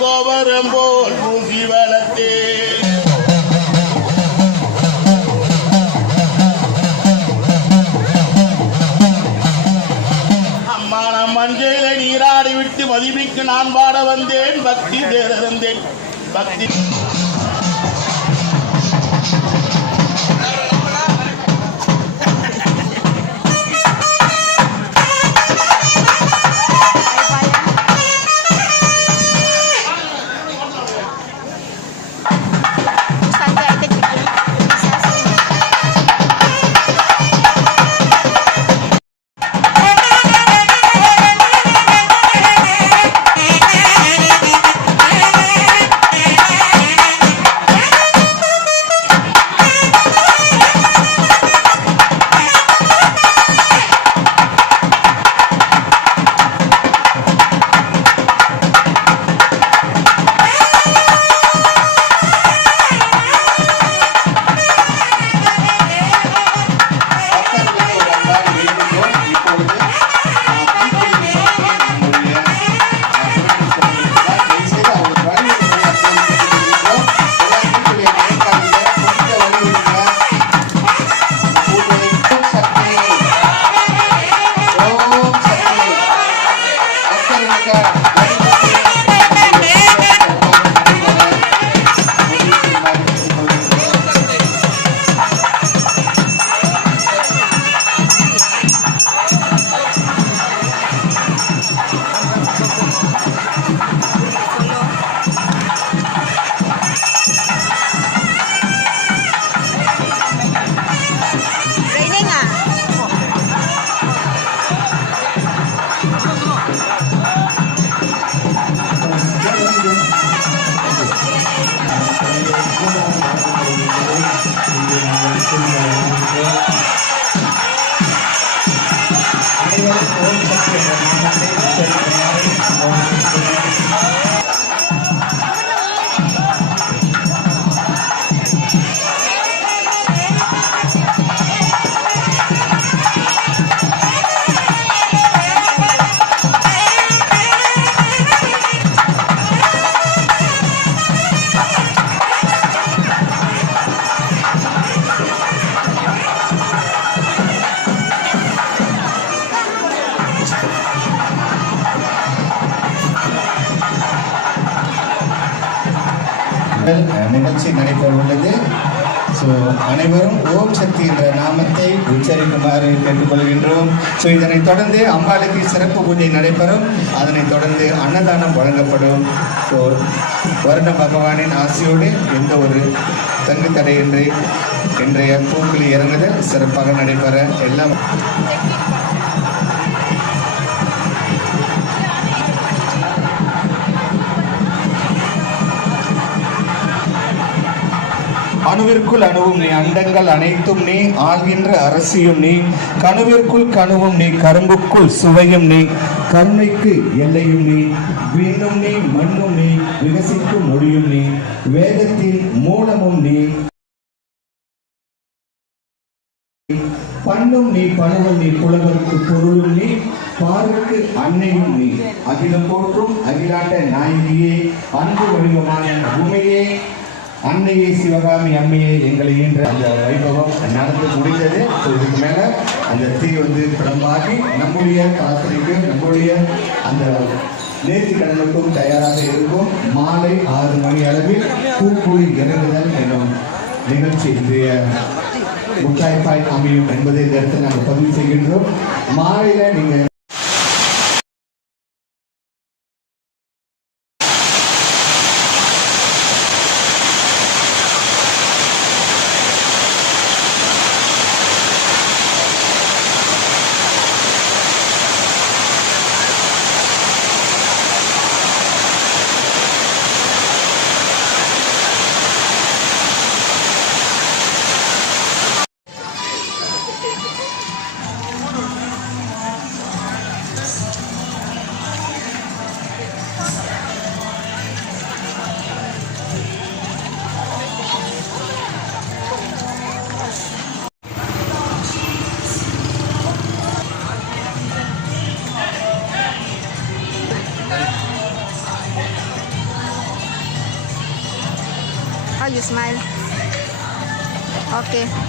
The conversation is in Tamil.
கோபுரம்போல் பூசி வளர்த்தே அம்மான மஞ்சள நீராடி விட்டு மதிமிக்கு நான் பாட வந்தேன் பக்தி தேர்ந்தேன் பக்தி நிகழ்ச்சி நடைபெற உள்ளது. அனைவரும் ஓம் சக்தி என்ற நாமத்தை உச்சரிக்குமாறு கேட்டுக்கொள்கின்றோம். இதனைத் தொடர்ந்து அம்பாளுக்கு சிறப்பு பூஜை நடைபெறும். அதனைத் தொடர்ந்து அன்னதானம் வழங்கப்படும். வருண பகவானின் ஆசையோடு எந்த ஒரு தங்கு தடையின்றி இன்றைய பூக்களி இறங்குதல் சிறப்பாக நடைபெற எல்லாம் அணுவிற்குள் அணுவும் நீ, அண்டங்கள் அனைத்தும் நீ, ஆள்கின்ற அரசியும் நீ, கணுவிற்குள் கணுவும் நீ, கரும்புக்குள் சுவையும் நீ, கருணைக்கு எல்லையும் நீ, வீணும் நீ, மண்ணும் நீ, விகசிக்கும் மொழியும் நீ, வேதத்தின் மூலமும் நீ, பண்ணும் நீ, பணுவல் நீ, புலவருக்கு பொருளும் நீ, பாருக்கு அன்னையும் நீ, அகிலம் போற்றும் அகிலாட்ட நாயகியே, அன்பு வடிவமான உமையே, அன்னையே, சிவகாமி அம்மையே, எங்களை ஈன்ற அந்த வைபவம் நடந்து முடிந்தது. இதுக்கு மேல அந்த தீ பிளம்பாகி நம்முடைய பிரார்த்தனைக்கு நம்முடைய அந்த நேர்த்தி கடனுக்கும் தயாராக இருக்கும். மாலை 6 மணி அளவில் பூக்குழி இறங்குதல் எனும் நிகழ்ச்சி இன்றைய முத்தாய்ப்பாய் அமையும் என்பதை இந்த இடத்தில் நாங்கள் பதிவு செய்கின்றோம். மாலையில நீங்க smile. Okay.